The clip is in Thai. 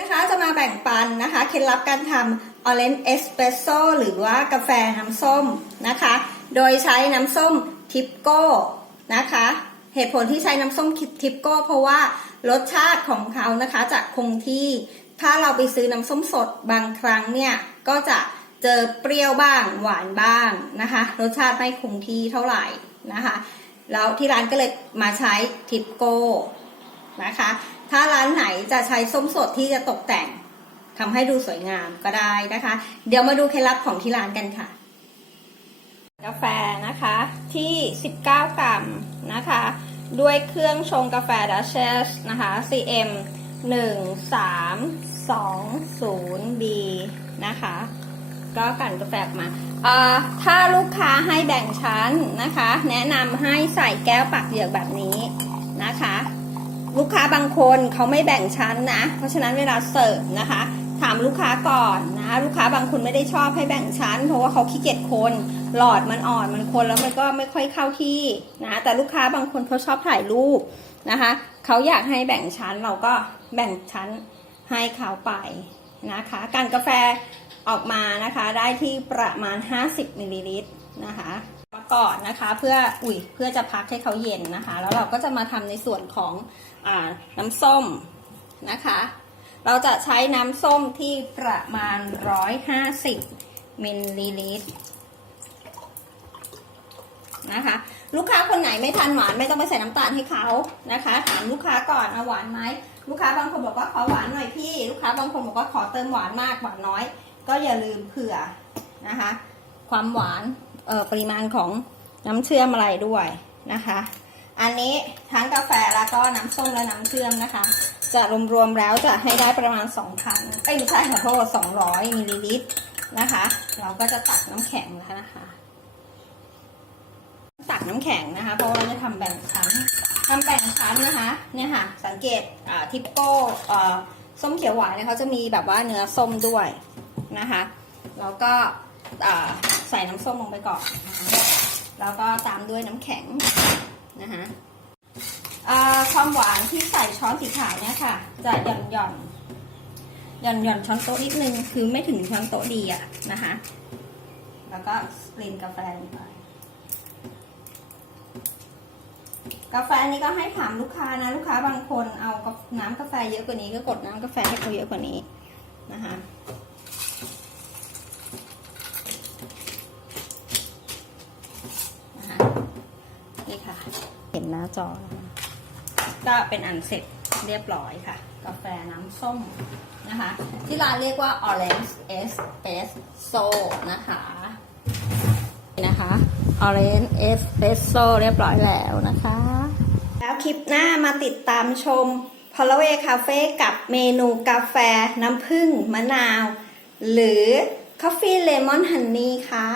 นะคะจะมาแบ่งปันนะคะเคล็ดลับการทำ Orange Espresso หรือว่ากาแฟน้ำส้มนะคะ โดยใช้น้ำส้มทิปโก้นะคะ เหตุผลที่ใช้น้ำส้มทิปโก้เพราะว่ารสชาติของเขานะคะจะคงที่ถ้าเราไปซื้อน้ำส้มสดบางครั้งเนี่ย ก็จะเจอเปรี้ยวบ้างหวานบ้างนะคะ รสชาติไม่คงที่เท่าไหร่นะคะ แล้วที่ร้านก็เลยมาใช้ทิปโก้นะคะ ถ้าร้านไหนจะใช้ส้มสดที่จะตกแต่งทำให้ดูสวยงามก็ได้นะคะ เดี๋ยวมาดูเคล็ดลับของที่ร้านกันค่ะ กาแฟนะคะที่ 19 กรัมนะคะ ด้วยเครื่องชงกาแฟดัชเชสนะคะ CM 1320B นะคะ ก็กันกาแฟออกมาเอ่อถ้าลูกค้าให้แบ่งชั้นนะคะ แนะนำให้ใส่แก้วปักเหยือกแบบนี้ ลูกค้าบางคนเขาไม่แบ่งชั้นนะ เพราะฉะนั้นเวลาเสิร์ฟนะคะ ถามลูกค้าก่อนนะ ลูกค้าบางคนไม่ได้ชอบให้แบ่งชั้น เพราะว่าเขาขี้เกียจคนหลอดมันอ่อนมันคนแล้วมันก็ไม่ค่อยเข้าที่นะแต่ลูกค้าบางคนเขาชอบถ่ายรูปนะคะเขาอยากให้แบ่งชั้นเราก็แบ่งชั้นให้เขาไปนะคะ การกาแฟออกมานะคะได้ที่ประมาณ 50มิลลิลิตรนะคะ ก่อนนะคะ เพื่ออุ่ยเพื่อจะพักให้เขาเย็นนะคะ แล้วเราก็จะมาทำในส่วนของอน้ำส้มนะคะ เราจะใช้น้ำส้มที่ประมาณ 150มิลลิลิตรนะคะลูกค้าคนไหนไม่ทานหวานไม่ต้องไปใส่น้ำตาลให้เขานะคะถามลูกค้าก่อนเอาหวานไหมลูกค้าบางคนบอกว่าขอหวานหน่อยพี่ ลูกค้าบางคนบอกว่าขอเติมหวานมากหวานน้อย ก็อย่าลืมเผื่อนะคะ ความหวาน ปริมาณของน้ำเชื่อมอะไรด้วยนะคะ อันนี้ทั้งกาแฟแล้วก็น้ำส้มและน้ำเชื่อมนะคะ จะรวมๆแล้วจะให้ได้ประมาณ 2,000เอ้ยไม่ใช่ขอโทษ200มิลลิลิตรนะคะ เราก็จะตักน้ำแข็งแล้วนะคะ ตักน้ำแข็งนะคะ เพราะว่าเราจะทำแบ่งชั้นทำแบ่งชั้นนะคะเนี่ยค่ะสังเกตทิปโก้ส้มเขียวหวานเนี่ยเขาจะมีแบบว่าเนื้อส้มด้วยนะคะ แล้วก็ ใส่น้ำส้มลงไปก่อนนะคะแล้วก็ตามด้วยน้ำแข็งนะคะความหวานที่ใส่ช้อนสีขาวเนี่ยค่ะ จะหย่อนหย่อนหย่อนหย่อนช้อนโต๊ะนิดนึง คือไม่ถึงช้อนโต๊ะดีอะนะคะ แล้วก็สปรินกาแฟลงไปกาแฟนี่ก็ให้ถามลูกค้านะ ลูกค้าบางคนเอาน้ำกาแฟเยอะกว่านี้ก็กดน้ำกาแฟให้เขาเยอะกว่านี้นะคะ นี่ค่ะ เห็นหน้าจอ ก็เป็นอันเสร็จเรียบร้อยค่ะ กาแฟน้ำส้มนะคะ ที่ร้านเรียกว่า Orange Espresso นะคะนะคะ Orange Espresso เรียบร้อยแล้วนะคะ แล้วคลิปหน้ามาติดตามชม p o l a w a y Cafe กับเมนูกาแฟน้ำผึ้งมะนาว หรือ Coffee Lemon Honey ค่ะ